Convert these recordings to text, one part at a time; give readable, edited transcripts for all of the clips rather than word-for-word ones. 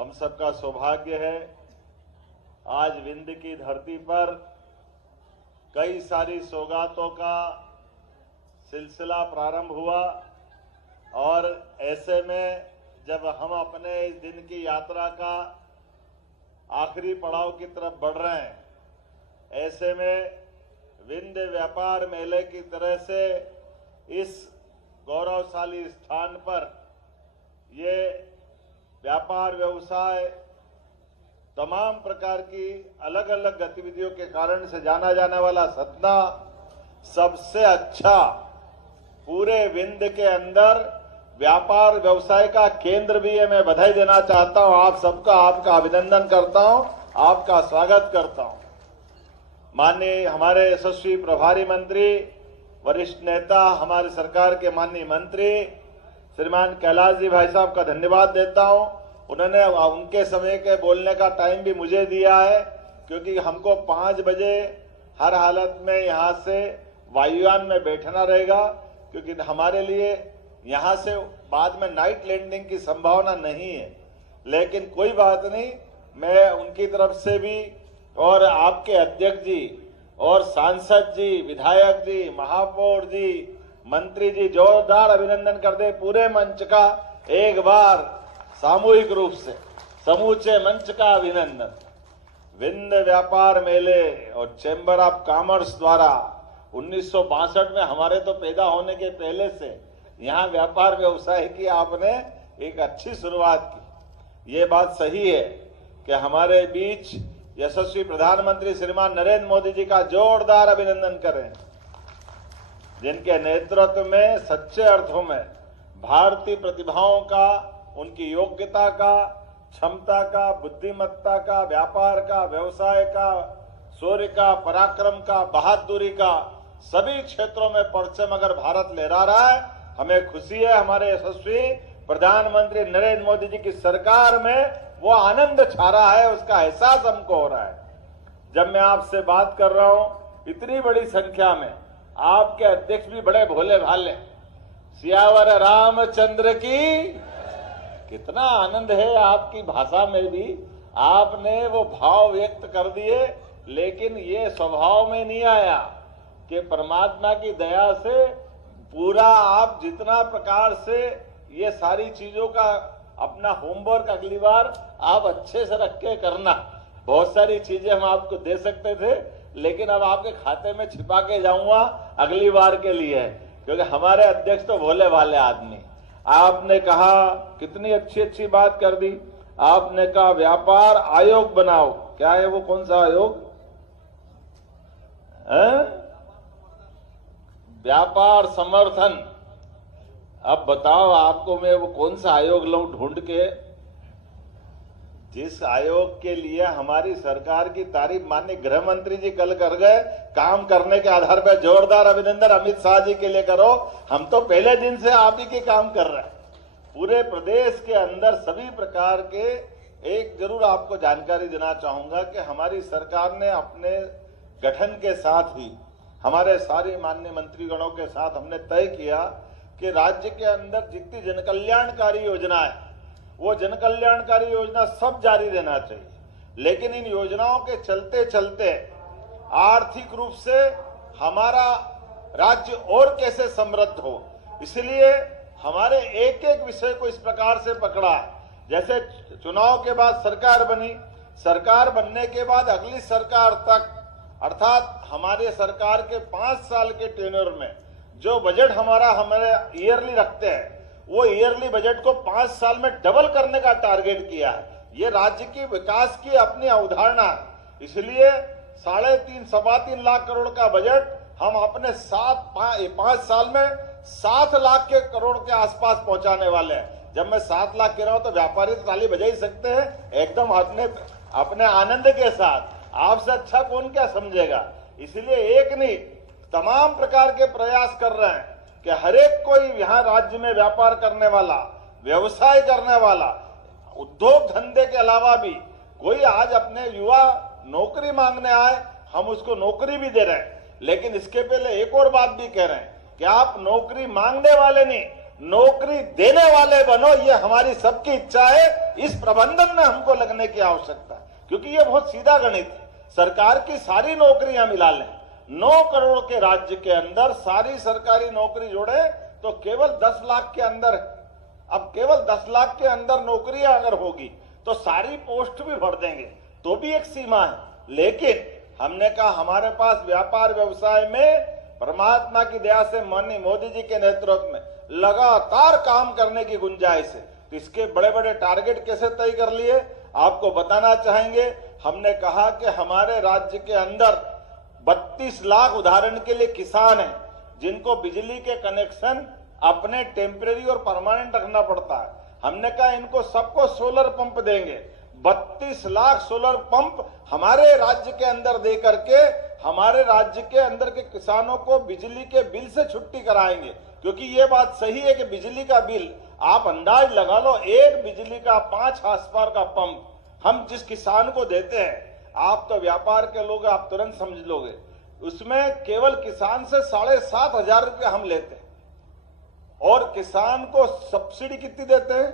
हम सबका सौभाग्य है आज विंध्य की धरती पर कई सारी सौगातों का सिलसिला प्रारंभ हुआ और ऐसे में जब हम अपने इस दिन की यात्रा का आखिरी पड़ाव की तरफ बढ़ रहे हैं, ऐसे में विंध्य व्यापार मेले की तरह से इस गौरवशाली स्थान पर ये व्यापार व्यवसाय तमाम प्रकार की अलग अलग गतिविधियों के कारण से जाना जाने वाला सतना सबसे अच्छा पूरे विंध्य के अंदर व्यापार व्यवसाय का केंद्र भी है। मैं बधाई देना चाहता हूं आप सबका, आपका अभिनंदन करता हूं, आपका स्वागत करता हूं। माननीय हमारे यशस्वी प्रभारी मंत्री, वरिष्ठ नेता, हमारे सरकार के माननीय मंत्री श्रीमान कैलाश जी भाई साहब का धन्यवाद देता हूं। उन्होंने उनके समय के बोलने का टाइम भी मुझे दिया है, क्योंकि हमको 5 बजे हर हालत में यहां से वायुयान में बैठना रहेगा, क्योंकि हमारे लिए यहां से बाद में नाइट लैंडिंग की संभावना नहीं है। लेकिन कोई बात नहीं, मैं उनकी तरफ से भी और आपके अध्यक्ष जी और सांसद जी, विधायक जी, महापौर जी, मंत्री जी जोरदार अभिनंदन कर दे पूरे मंच का एक बार सामूहिक रूप से समूचे मंच का अभिनंदन। विंध्य व्यापार मेले और चैम्बर ऑफ कॉमर्स द्वारा 1962 में हमारे तो पैदा होने के पहले से यहाँ व्यापार व्यवसाय की आपने एक अच्छी शुरुआत की। ये बात सही है कि हमारे बीच यशस्वी प्रधानमंत्री श्रीमान नरेंद्र मोदी जी का जोरदार अभिनंदन करें, जिनके नेतृत्व में सच्चे अर्थों में भारतीय प्रतिभाओं का, उनकी योग्यता का, क्षमता का, बुद्धिमत्ता का, व्यापार का, व्यवसाय का, शौर्य का, पराक्रम का, बहादुरी का सभी क्षेत्रों में परचम अगर भारत लहरा रहा है, हमें खुशी है। हमारे यशस्वी प्रधानमंत्री नरेंद्र मोदी जी की सरकार में वो आनंद छा रहा है, उसका एहसास हमको हो रहा है। जब मैं आपसे बात कर रहा हूं इतनी बड़ी संख्या में, आपके अध्यक्ष भी बड़े भोले भाले, सियावर रामचंद्र की, कितना आनंद है आपकी भाषा में भी आपने वो भाव व्यक्त कर दिए। लेकिन ये स्वभाव में नहीं आया कि परमात्मा की दया से पूरा आप जितना प्रकार से ये सारी चीजों का अपना होमवर्क अगली बार आप अच्छे से रख के करना। बहुत सारी चीजें हम आपको दे सकते थे, लेकिन अब आपके खाते में छिपा के जाऊंगा अगली बार के लिए, क्योंकि हमारे अध्यक्ष तो भोले भाले आदमी। आपने कहा, कितनी अच्छी अच्छी बात कर दी। आपने कहा व्यापार आयोग बनाओ। क्या है वो, कौन सा आयोग है? व्यापार समर्थन। अब बताओ आपको मैं वो कौन सा आयोग लाऊं ढूंढ के, जिस आयोग के लिए हमारी सरकार की तारीफ माननीय गृह मंत्री जी कल कर गए, काम करने के आधार पर जोरदार अभिनंदन अमित शाह जी के लिए करो। हम तो पहले दिन से आप ही के काम कर रहे हैं। पूरे प्रदेश के अंदर सभी प्रकार के, एक जरूर आपको जानकारी देना चाहूंगा कि हमारी सरकार ने अपने गठन के साथ ही हमारे सारे माननीय मंत्रीगणों के साथ हमने तय किया कि राज्य के अंदर जितनी जनकल्याणकारी योजना है वो जनकल्याणकारी योजना सब जारी रहना चाहिए। लेकिन इन योजनाओं के चलते चलते आर्थिक रूप से हमारा राज्य और कैसे समृद्ध हो, इसलिए हमारे एक एक विषय को इस प्रकार से पकड़ा है। जैसे चुनाव के बाद सरकार बनी, सरकार बनने के बाद अगली सरकार तक, अर्थात हमारे सरकार के 5 साल के टेन्योर में जो बजट हमारे ईयरली रखते हैं, वो ईयरली बजट को 5 साल में डबल करने का टारगेट किया है। ये राज्य की विकास की अपनी अवधारणा है। इसलिए 3.5 सवा 3 लाख करोड़ का बजट हम अपने 5 साल में 7 लाख के करोड़ के आसपास पहुंचाने वाले हैं। जब मैं 7 लाख कह रहा हूं तो व्यापारी तो ताली बजा ही सकते हैं एकदम अपने आनंद के साथ। आपसे अच्छा कौन क्या समझेगा। इसलिए एक नहीं, तमाम प्रकार के प्रयास कर रहे हैं कि हर एक कोई यहाँ राज्य में व्यापार करने वाला, व्यवसाय करने वाला, उद्योग धंधे के अलावा भी कोई आज अपने युवा नौकरी मांगने आए, हम उसको नौकरी भी दे रहे हैं। लेकिन इसके पहले एक और बात भी कह रहे हैं कि आप नौकरी मांगने वाले नहीं, नौकरी देने वाले बनो, ये हमारी सबकी इच्छा है। इस प्रबंधन में हमको लगने की आवश्यकता है, क्योंकि ये बहुत सीधा गणित है। सरकार की सारी नौकरियां मिला लें, 9 करोड़ के राज्य के अंदर सारी सरकारी नौकरी जोड़े तो केवल 10 लाख के अंदर है। अब केवल 10 लाख के अंदर नौकरियां अगर होगी तो सारी पोस्ट भी भर देंगे, तो भी एक सीमा है। लेकिन हमने कहा हमारे पास व्यापार व्यवसाय में परमात्मा की दया से माननीय मोदी जी के नेतृत्व में लगातार काम करने की गुंजाइश है। तो इसके बड़े बड़े टारगेट कैसे तय कर लिए आपको बताना चाहेंगे। हमने कहा कि हमारे राज्य के अंदर 32 लाख उदाहरण के लिए किसान हैं जिनको बिजली के कनेक्शन अपने टेम्परेरी और परमानेंट रखना पड़ता है। हमने कहा इनको सबको सोलर पंप देंगे। 32 लाख सोलर पंप हमारे राज्य के अंदर दे करके हमारे राज्य के अंदर के किसानों को बिजली के बिल से छुट्टी कराएंगे। क्योंकि ये बात सही है कि बिजली का बिल आप अंदाज लगा लो, एक बिजली का 5 हार्स पावर का पंप हम जिस किसान को देते हैं, आप तो व्यापार के लोग, आप तुरंत समझ लोगे, उसमें केवल किसान से 7,500 रुपया हम लेते हैं और किसान को सब्सिडी कितनी देते हैं?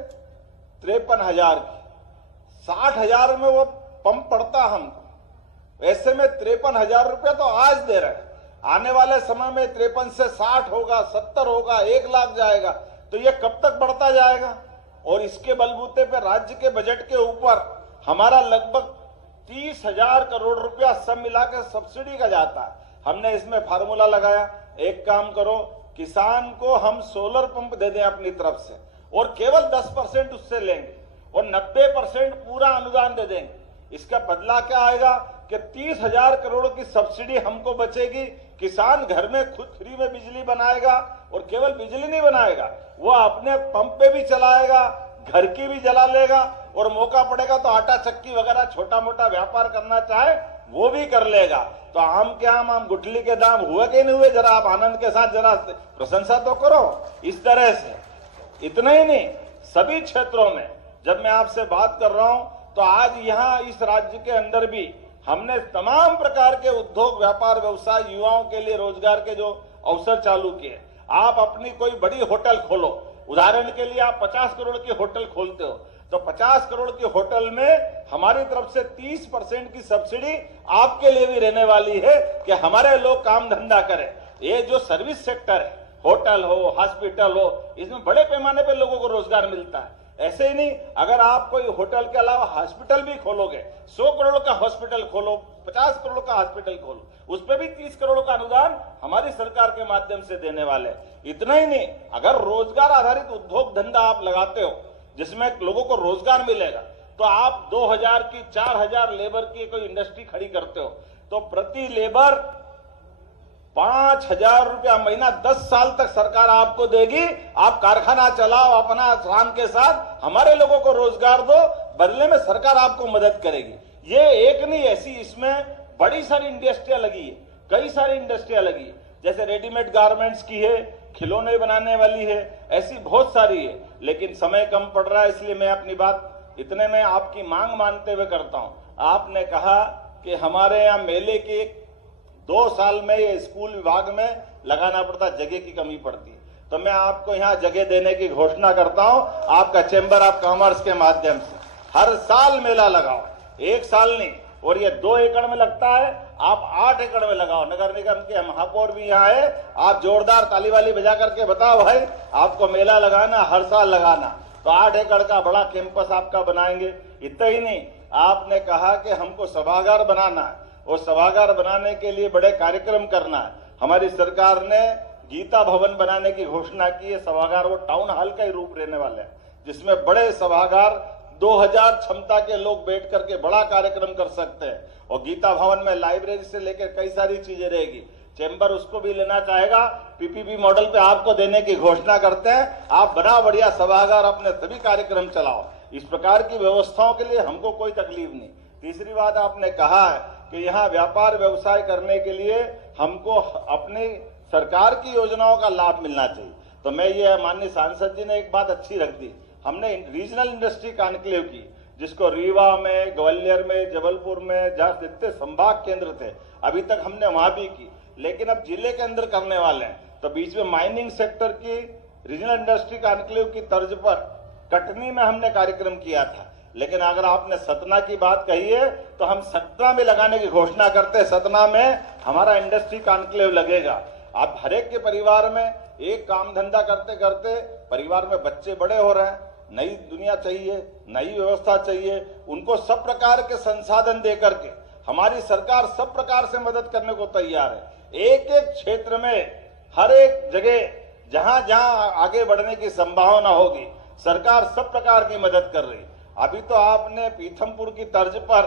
53,000 की। 60,000 में वो पंप पड़ता हमको। ऐसे में 53,000 रुपया तो आज दे रहे हैं, आने वाले समय में 53 से 60 होगा, 70 होगा, 1 लाख जाएगा। तो ये कब तक बढ़ता जाएगा? और इसके बलबूते पे राज्य के बजट के ऊपर हमारा लगभग 30,000 करोड़ रुपया सब मिलाकर सब्सिडी का जाता है। हमने इसमें फार्मूला लगाया, एक काम करो, किसान को हम सोलर पंप दे दें अपनी तरफ से और केवल 10% उससे लेंगे और 90% पूरा अनुदान दे देंगे। इसका बदला क्या आएगा कि 30,000 करोड़ की सब्सिडी हमको बचेगी। किसान घर में खुद फ्री में बिजली बनाएगा और केवल बिजली नहीं बनाएगा, वो अपने पंप पे भी चलाएगा, घर की भी जला लेगा और मौका पड़ेगा तो आटा चक्की वगैरह छोटा मोटा व्यापार करना चाहे वो भी कर लेगा। तो आम के आम गुठली के दाम हुए कि नहीं हुए, जरा आप आनंद के साथ जरा प्रशंसा तो करो। इस तरह से इतना ही नहीं, सभी क्षेत्रों में जब मैं आपसे बात कर रहा हूं तो आज यहां इस राज्य के अंदर भी हमने तमाम प्रकार के उद्योग, व्यापार, व्यवसाय, युवाओं के लिए रोजगार के जो अवसर चालू किए। आप अपनी कोई बड़ी होटल खोलो, उदाहरण के लिए आप 50 करोड़ की होटल खोलते हो तो 50 करोड़ की होटल में हमारी तरफ से 30% की सब्सिडी आपके लिए भी रहने वाली है कि हमारे लोग काम धंधा करें। ये जो सर्विस सेक्टर है, होटल हो, हॉस्पिटल हो, इसमें बड़े पैमाने पर लोगों को रोजगार मिलता है। ऐसे ही नहीं, अगर आप कोई होटल के अलावा हॉस्पिटल भी खोलोगे, 100 करोड़ का हॉस्पिटल खोलो, 50 करोड़ का हॉस्पिटल खोलो, उस पर भी 30 करोड़ का अनुदान हमारी सरकार के माध्यम से देने वाले। इतना ही नहीं, अगर रोजगार आधारित उद्योग धंधा आप लगाते हो जिसमें लोगों को रोजगार मिलेगा, तो आप 2,000 की 4,000 लेबर की कोई इंडस्ट्री खड़ी करते हो तो प्रति लेबर 5,000 रुपया महीना 10 साल तक सरकार आपको देगी। आप कारखाना चलाओ अपना आसान के साथ, हमारे लोगों को रोजगार दो, बदले में सरकार आपको मदद करेगी। ये एक नहीं, ऐसी इसमें बड़ी सारी इंडस्ट्रियां लगी है, कई सारी इंडस्ट्रियां लगी है, जैसे रेडीमेड गारमेंट्स की है, खिलौने बनाने वाली है, ऐसी बहुत सारी है। लेकिन समय कम पड़ रहा है, इसलिए मैं अपनी बात इतने में आपकी मांग मानते हुए करता हूं। आपने कहा कि हमारे यहाँ मेले के 2 साल में ये स्कूल विभाग में लगाना पड़ता, जगह की कमी पड़ती है, तो मैं आपको यहाँ जगह देने की घोषणा करता हूं। आपका चैम्बर ऑफ कॉमर्स के माध्यम से हर साल मेला लगाओ, 1 साल नहीं, और ये 2 एकड़ में लगता है, आप 8 एकड़ में लगाओ। नगर निगम के महापौर भी यहाँ है, आप जोरदार ताली वाली बजा करके बताओ भाई आपको मेला लगाना, हर साल लगाना, तो 8 एकड़ का बड़ा कैंपस आपका बनाएंगे। इतना ही नहीं, आपने कहा कि हमको सभागार बनाना है और सभागार बनाने के लिए बड़े कार्यक्रम करना है। हमारी सरकार ने गीता भवन बनाने की घोषणा की है। सभागार वो टाउन हॉल का ही रूप रहने वाले हैं, जिसमें बड़े सभागार 2000 क्षमता के लोग बैठ करके बड़ा कार्यक्रम कर सकते हैं। और गीता भवन में लाइब्रेरी से लेकर कई सारी चीजें रहेगी। चैम्बर उसको भी लेना चाहेगा, पीपीपी मॉडल पे आपको देने की घोषणा करते हैं। आप बड़ा बढ़िया सभागार अपने सभी कार्यक्रम चलाओ। इस प्रकार की व्यवस्थाओं के लिए हमको कोई तकलीफ नहीं। तीसरी बात आपने कहा है कि यहाँ व्यापार व्यवसाय करने के लिए हमको अपनी सरकार की योजनाओं का लाभ मिलना चाहिए। तो मैं ये माननीय सांसद जी ने एक बात अच्छी रख दी, हमने रीजनल इंडस्ट्री कॉन्क्लेव की, जिसको रीवा में, ग्वालियर में, जबलपुर में, जहाँ जितने संभाग केंद्र थे अभी तक हमने वहां भी की, लेकिन अब जिले के अंदर करने वाले हैं। तो बीच में माइनिंग सेक्टर की रीजनल इंडस्ट्री कॉन्क्लेव की तर्ज पर कटनी में हमने कार्यक्रम किया था। लेकिन अगर आपने सतना की बात कही है तो हम सतना में लगाने की घोषणा करते हैं। सतना में हमारा इंडस्ट्री कॉन्क्लेव लगेगा। आप हर एक के परिवार में एक काम धंधा करते करते परिवार में बच्चे बड़े हो रहे हैं, नई दुनिया चाहिए, नई व्यवस्था चाहिए, उनको सब प्रकार के संसाधन दे करके हमारी सरकार सब प्रकार से मदद करने को तैयार है। एक एक क्षेत्र में हर एक जगह जहां जहां आगे बढ़ने की संभावना होगी सरकार सब प्रकार की मदद कर रही। अभी तो आपने पीथमपुर की तर्ज पर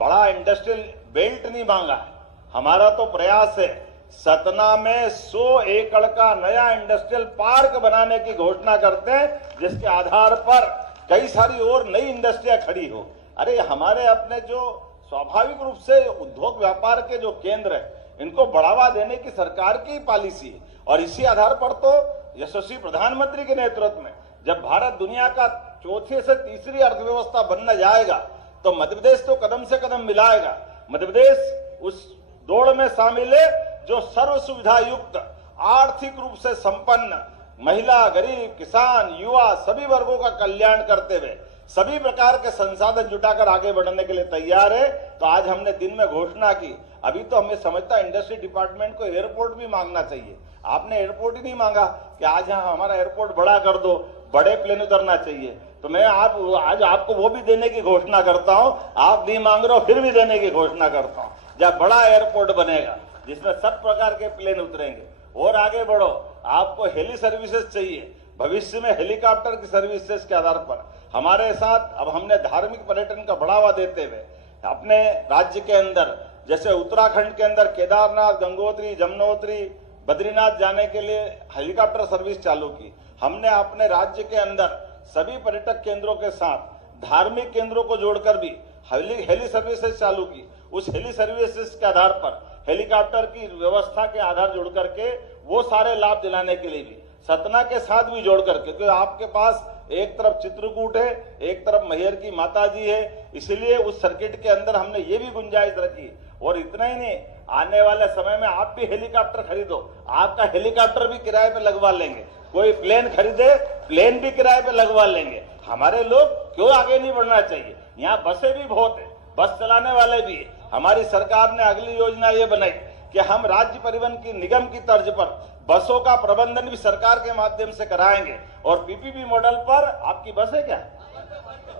बड़ा इंडस्ट्रियल बेल्ट नहीं मांगा है। हमारा तो प्रयास है सतना में 100 एकड़ का नया इंडस्ट्रियल पार्क बनाने की घोषणा करते हैं, जिसके आधार पर कई सारी और नई इंडस्ट्रियां खड़ी हो। अरे हमारे अपने जो स्वाभाविक रूप से उद्योग व्यापार के जो केंद्र है इनको बढ़ावा देने की सरकार की पॉलिसी है। और इसी आधार पर तो यशस्वी प्रधानमंत्री के नेतृत्व में जब भारत दुनिया का चौथी से तीसरी अर्थव्यवस्था बनने जाएगा तो मध्य प्रदेश तो कदम से कदम मिलाएगा। मध्य प्रदेश उस दौड़ में शामिल है जो सर्व सुविधा युक्त, आर्थिक रूप से संपन्न, महिला, गरीब, किसान, युवा सभी वर्गों का कल्याण करते हुए सभी प्रकार के संसाधन जुटाकर आगे बढ़ने के लिए तैयार है। तो आज हमने दिन में घोषणा की। अभी तो हमें समझता इंडस्ट्री डिपार्टमेंट को एयरपोर्ट भी मांगना चाहिए। आपने एयरपोर्ट ही नहीं मांगा कि आज यहाँ हमारा एयरपोर्ट बड़ा कर दो, बड़े प्लेन उतरना चाहिए। तो मैं आज आपको वो भी देने की घोषणा करता हूँ। आप नहीं मांग रहे हो फिर भी देने की घोषणा करता हूँ। जब बड़ा एयरपोर्ट बनेगा जिसमें सब प्रकार के प्लेन उतरेंगे। और आगे बढ़ो, आपको हेली सर्विसेज चाहिए, भविष्य में हेलीकॉप्टर की सर्विसेज के आधार पर हमारे साथ अब हमने धार्मिक पर्यटन का बढ़ावा देते हुए अपने राज्य के अंदर जैसे उत्तराखंड के अंदर केदारनाथ, गंगोत्री, जमुनोत्री, बद्रीनाथ जाने के लिए हेलीकॉप्टर सर्विस चालू की। हमने अपने राज्य के अंदर सभी पर्यटक केंद्रों के साथ धार्मिक केंद्रों को जोड़कर भी हेली सर्विसेज चालू की। उस हेली सर्विसेज के आधार पर हेलीकॉप्टर की व्यवस्था के आधार जोड़ करके वो सारे लाभ दिलाने के लिए भी सतना के साथ भी जोड़ करके, क्योंकि आपके पास एक तरफ चित्रकूट है, एक तरफ मैहर की माता जी है, इसलिए उस सर्किट के अंदर हमने ये भी गुंजाइश रखी। और इतना ही नहीं, आने वाले समय में आप भी हेलीकॉप्टर खरीदो, आपका हेलीकॉप्टर भी किराए पे लगवा लेंगे। कोई प्लेन खरीदे, प्लेन भी किराए पे लगवा लेंगे। हमारे लोग क्यों आगे नहीं बढ़ना चाहिए? यहाँ बसें भी बहुत है, बस चलाने वाले भी है। हमारी सरकार ने अगली योजना ये बनाई कि हम राज्य परिवहन की निगम की तर्ज पर बसों का प्रबंधन भी सरकार के माध्यम से कराएंगे। और पीपीपी मॉडल पर आपकी बस है क्या?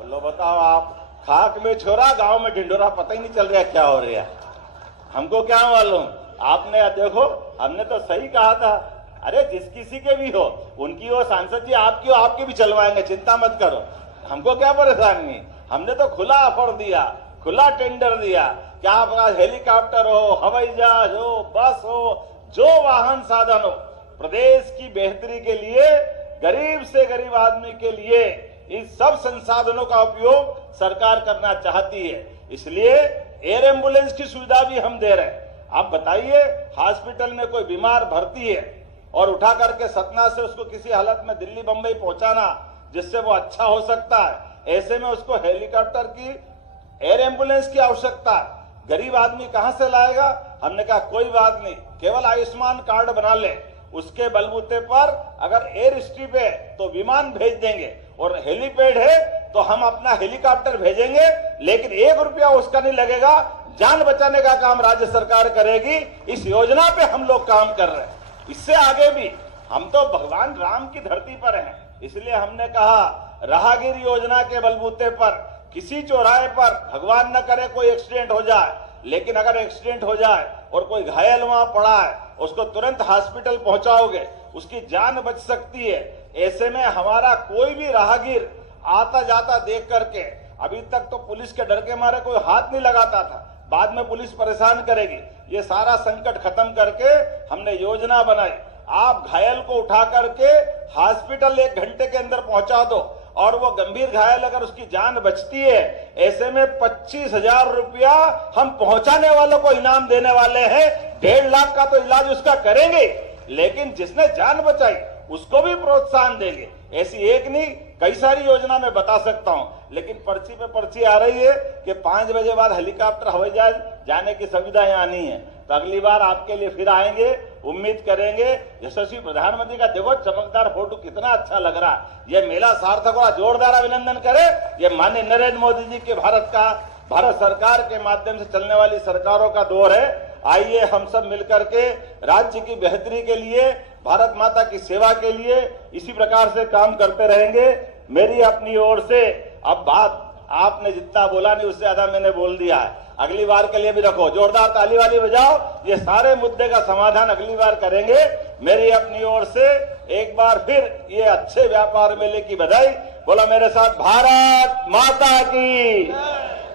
लो बताओ, आप खाक में छोरा गांव में ढिंडोरा, पता ही नहीं चल रहा क्या हो रहा है। हमको क्या मालूम? आपने देखो, हमने तो सही कहा था। अरे जिस किसी के भी हो उनकी हो सांसद जी, आपकी हो, आपके भी चलवाएंगे, चिंता मत करो। हमको क्या परेशानी? हमने तो खुला ऑफर दिया, खुला टेंडर दिया कि आपका हेलीकॉप्टर हो, हवाई जहाज हो, बस हो, जो वाहन साधन हो, प्रदेश की बेहतरी के लिए, गरीब से गरीब आदमी के लिए इन सब संसाधनों का उपयोग सरकार करना चाहती है। इसलिए एयर एम्बुलेंस की सुविधा भी हम दे रहे हैं। आप बताइए, हॉस्पिटल में कोई बीमार भर्ती है और उठा करके सतना से उसको किसी हालत में दिल्ली बंबई पहुंचाना जिससे वो अच्छा हो सकता है, ऐसे में उसको हेलीकॉप्टर की, एयर एम्बुलेंस की आवश्यकता है। गरीब आदमी कहां से लाएगा? हमने कहा कोई बात नहीं, केवल आयुष्मान कार्ड बना ले, उसके बलबूते पर अगर एयर स्ट्रिप है तो विमान भेज देंगे और हेलीपैड है तो हम अपना हेलीकॉप्टर भेजेंगे, लेकिन 1 रुपया उसका नहीं लगेगा। जान बचाने का काम राज्य सरकार करेगी। इस योजना पे हम लोग काम कर रहे हैं। इससे आगे भी हम तो भगवान राम की धरती पर हैं, इसलिए हमने कहा राहगीर योजना के बलबूते पर किसी चौराहे पर भगवान न करे कोई एक्सीडेंट हो जाए, लेकिन अगर एक्सीडेंट हो जाए और कोई घायल वहां पड़ा है, उसको तुरंत हॉस्पिटल पहुंचाओगे, उसकी जान बच सकती है। ऐसे में हमारा कोई भी राहगीर आता जाता देख करके, अभी तक तो पुलिस के डर के मारे कोई हाथ नहीं लगाता था, बाद में पुलिस परेशान करेगी। ये सारा संकट खत्म करके हमने योजना बनाई। आप घायल को उठा करके हॉस्पिटल 1 घंटे के अंदर पहुंचा दो और वो गंभीर घायल अगर उसकी जान बचती है, ऐसे में 25,000 रुपया हम पहुंचाने वालों को इनाम देने वाले हैं। 1.5 लाख का तो इलाज उसका करेंगे, लेकिन जिसने जान बचाई उसको भी प्रोत्साहन देंगे। ऐसी एक नहीं, कई सारी योजना मैं बता सकता हूं, लेकिन पर्ची पे पर्ची आ रही है कि 5 बजे बाद हेलीकॉप्टर, हवाई जहाज जाने की सुविधा यहाँ नहीं है। तो अगली बार आपके लिए फिर आएंगे उम्मीद करेंगे। यशस्वी प्रधानमंत्री का देखो चमकदार फोटो कितना अच्छा लग रहा है। ये मेला सार्थक हुआ, जोरदार अभिनंदन करें। ये माननीय नरेंद्र मोदी जी के भारत सरकार के माध्यम से चलने वाली सरकारों का दौर है। आइए हम सब मिलकर के राज्य की बेहतरी के लिए, भारत माता की सेवा के लिए इसी प्रकार से काम करते रहेंगे। मेरी अपनी ओर से अब बात आपने जितना बोला नहीं उससे ज्यादा मैंने बोल दिया है। अगली बार के लिए भी रखो, जोरदार ताली वाली बजाओ। ये सारे मुद्दे का समाधान अगली बार करेंगे। मेरी अपनी ओर से एक बार फिर ये अच्छे व्यापार मेले की बधाई। बोला मेरे साथ, भारत माता की।